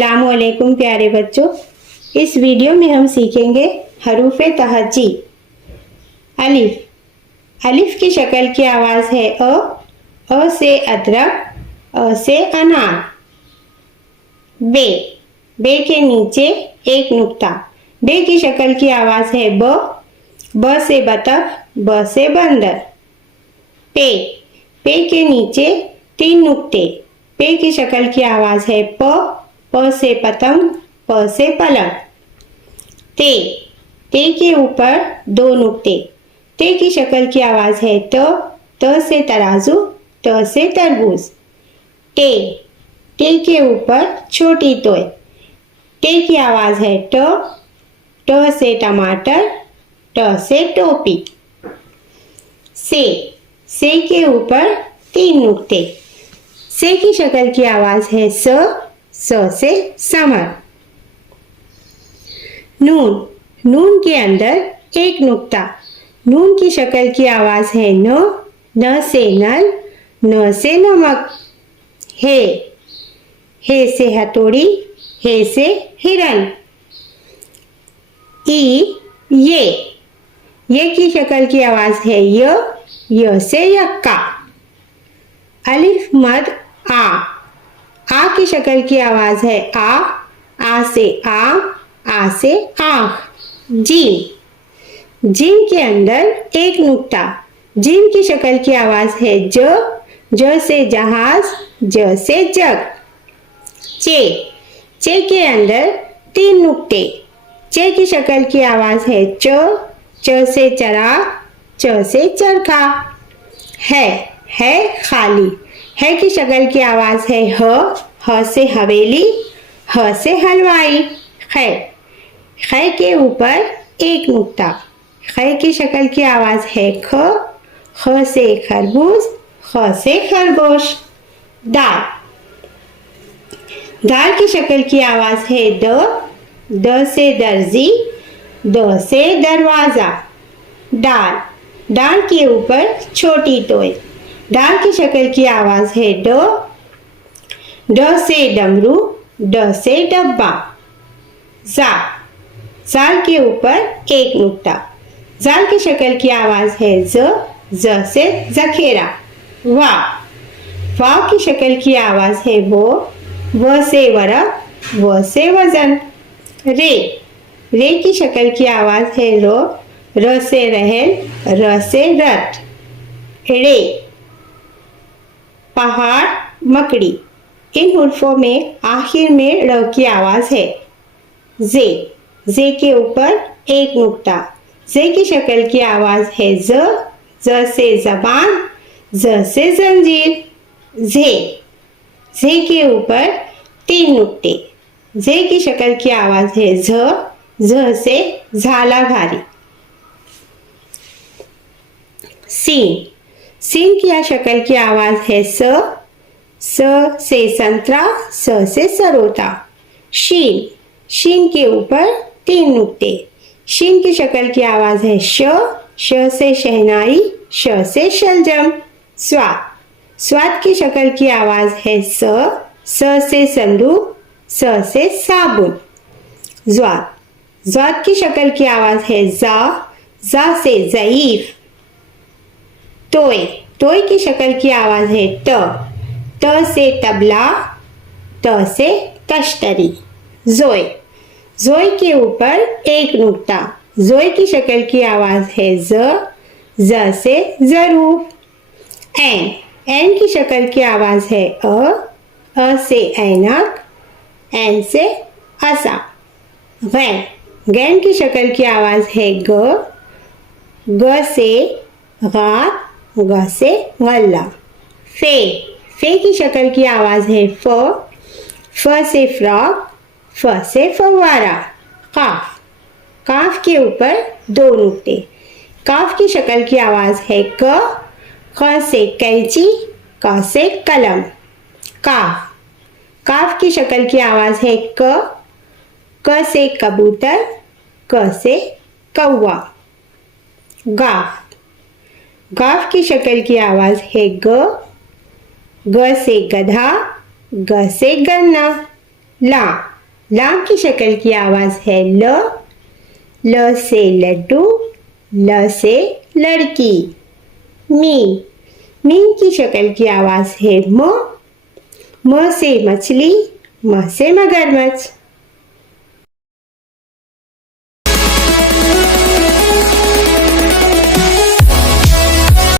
अस्सलाम वालेकुम प्यारे बच्चों। इस वीडियो में हम सीखेंगे हरूफ तहज्जी। अलिफ। अलिफ की शक्ल की आवाज़ है अ से अदरक, अ से अनार। बे। बे के नीचे एक नुक्ता। बे की शक्ल की आवाज़ है ब से बतख, ब से बंदर। पे। पे के नीचे तीन नुक्ते। पे की शक्ल की आवाज़ है प से पतंग, प से पलक। ते। ते के ऊपर दो नुक्ते। ते की शक्ल की आवाज़ है त से तराजू, त से तरबूज। टे। टे के ऊपर छोटी तोय। टे की आवाज़ है ट से टमाटर, ट से टोपी। से। से के ऊपर तीन नुक्ते। से की शक्ल की आवाज़ है स से समर। नून। नून के अंदर एक नुक्ता। नून की शक्ल की आवाज़ है न से नल, न से नमक। हे से हथौड़ी, हे से हिरन। ये की शक्ल की आवाज़ है य से यक्का। अलिफ मद आ की शक्ल की आवाज़ है आ से आम, आ से आँख। जीम। जीम के अंदर एक नुक्ता। जीम की शक्ल की आवाज़ है ज से जहाज, ज से जग। चे के अंदर तीन नुक्ते। चे की शक्ल की आवाज़ है च से चराग, च से चरखा। है खाली। है की शक्ल की आवाज़ है ह से हवेली, ह से हलवाई। खै के ऊपर एक नुक्ता। खै की शक्ल की आवाज़ है ख से खरबूज, ख से खरगोश। दाल। दाल की शक्ल की आवाज़ है द से दर्जी, द से दरवाज़ा। डाल। डाल के ऊपर छोटी तोय। डाल की शक्ल की आवाज़ है ड से डमरू, ड से डब्बा। ज़ाल के ऊपर एक नुक्ता। ज़ाल की शक्ल की आवाज़ है ज से ज़खेरा। वाव की शक्ल की आवाज़ है व से वरक, व से वज़न। रे की शक्ल की आवाज़ है र से रहल, र से रथ। रे। पहाड़, मकड़ी। इन हुर्फों में आखिर में र की आवाज़ है। जे के ऊपर एक नुक्ता। जे की शक्ल की आवाज़ है ज से ज़बान, ज से जंजीर। जे के ऊपर तीन नुक्ते। जे की शक्ल की आवाज़ है झ से झाला भारी। सीन। सीन की शक्ल की आवाज़ है स से संतरा, स से सरोता। शीन। शीन के ऊपर तीन नुक्ते। शीन की शक्ल की आवाज़ है श से शहनाई, श से शलजम। स्वाद। स्वाद की शक्ल की आवाज़ है स से संदूक, स से साबुन। ज़्वाद। ज़्वाद की शक्ल की आवाज़ है जा से ज़ईफ। तोय। तोय की शक्ल की आवाज़ है त से तबला, त से तश्तरी। जोय। जोय के ऊपर एक नुक्ता। जोय की शक्ल की आवाज़ है ज से ज़रूर। ऐन की शक्ल की आवाज़ है अ से ऐनक, ऐन से असा। गैन की शक्ल की आवाज़ है ग से गात, ग से गल्ला। फे की शक्ल की आवाज़ है फ से फ्रॉक, फ से फव्वारा। काफ के ऊपर दो नुक्ते। काफ की शक्ल की आवाज़ है क से कैंची, क से कलम। काफ की शक्ल की आवाज़ है क से कबूतर, क से कौवा। गाफ की शक्ल की आवाज़ है ग से गधा, ग से गन्ना। लाम की शक्ल की आवाज है ल से लड्डू, ल से लड़की। मीम की शक्ल की आवाज है म से मछली, म से मगरमच्छ।